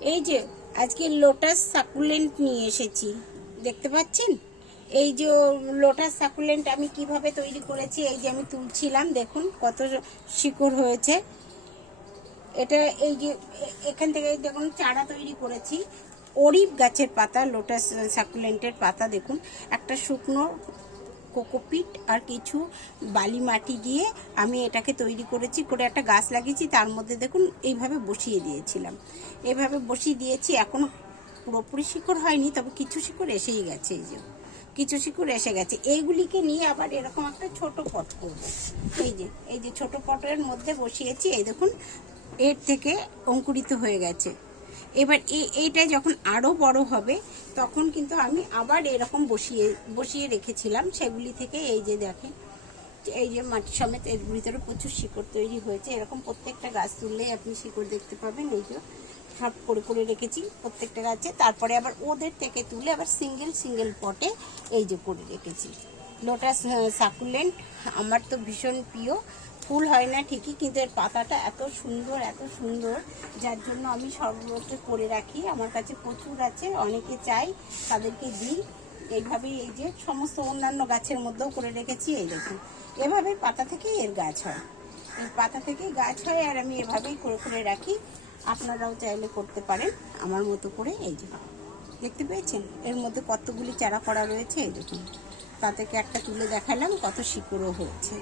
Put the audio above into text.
এই যে আজকে লোটাস সাকুলেন্ট নিয়ে এসেছি, দেখতে পাচ্ছেন? এই যে লোটাস সাকুলেন্ট আমি কিভাবে তৈরি করেছি, এই যে আমি তুলছিলাম, দেখুন কত শিকড় হয়েছে। এটা এই যে এখান থেকে দেখুন চারা তৈরি করেছি। অরিভ গাছের পাতা, লোটাস সাকুলেন্টের পাতা, দেখুন একটা শুকনো কোকোপিট আর কিছু বালি মাটি দিয়ে আমি এটাকে তৈরি করেছি, করে একটা গাছ লাগিয়েছি। তার মধ্যে দেখুন এইভাবে বসিয়ে দিয়েছিলাম, এইভাবে বসিয়ে দিয়েছি। এখনও পুরোপুরি শিকড় হয়নি, তবে কিছু শিকড় এসেই গেছে। এই যে কিছু শিকড় এসে গেছে, এইগুলিকে নিয়ে আবার এরকম একটা ছোট পট করব। এই যে ছোট পটের মধ্যে বসিয়েছি, এই দেখুন এর থেকে অঙ্কুরিত হয়ে গেছে। এবার এইটা যখন আরও বড় হবে তখন কিন্তু আমি আবার এরকম বসিয়ে রেখেছিলাম, সেগুলি থেকে এই যে দেখেন, এই যে মাটি সমেত এর ভিতরে প্রচুর শিকড় তৈরি হয়েছে। এরকম প্রত্যেকটা গাছ তুললেই আপনি শিকড় দেখতে পাবেন। এই যে সব করে রেখেছি প্রত্যেকটা গাছে। তারপরে আবার ওদের থেকে তুলে আবার সিঙ্গেল পটে এই যে করে রেখেছি। লোটাস সাকুলেন্ট আমার তো ভীষণ প্রিয়। ফুল হয় না ঠিকই, কিন্তু এর পাতাটা এত সুন্দর, যার জন্য আমি সর্বত্র করে রাখি। আমার কাছে প্রচুর আছে, অনেকে চাই, তাদেরকে দিই। এইভাবেই এই যে সমস্ত অন্যান্য গাছের মধ্যেও করে রেখেছি। এই দেখুন এভাবে পাতা থেকে এর গাছ হয়, এই পাতা থেকে গাছ হয়, আর আমি এভাবেই করে রাখি। আপনারাও চাইলে করতে পারেন আমার মতো করে। এই যে দেখতে পেয়েছেন এর মধ্যে কতগুলি চারা করা রয়েছে। এই দেখুন, তা থেকে একটা তুলে দেখালাম, কত শিকড়ও হয়েছে।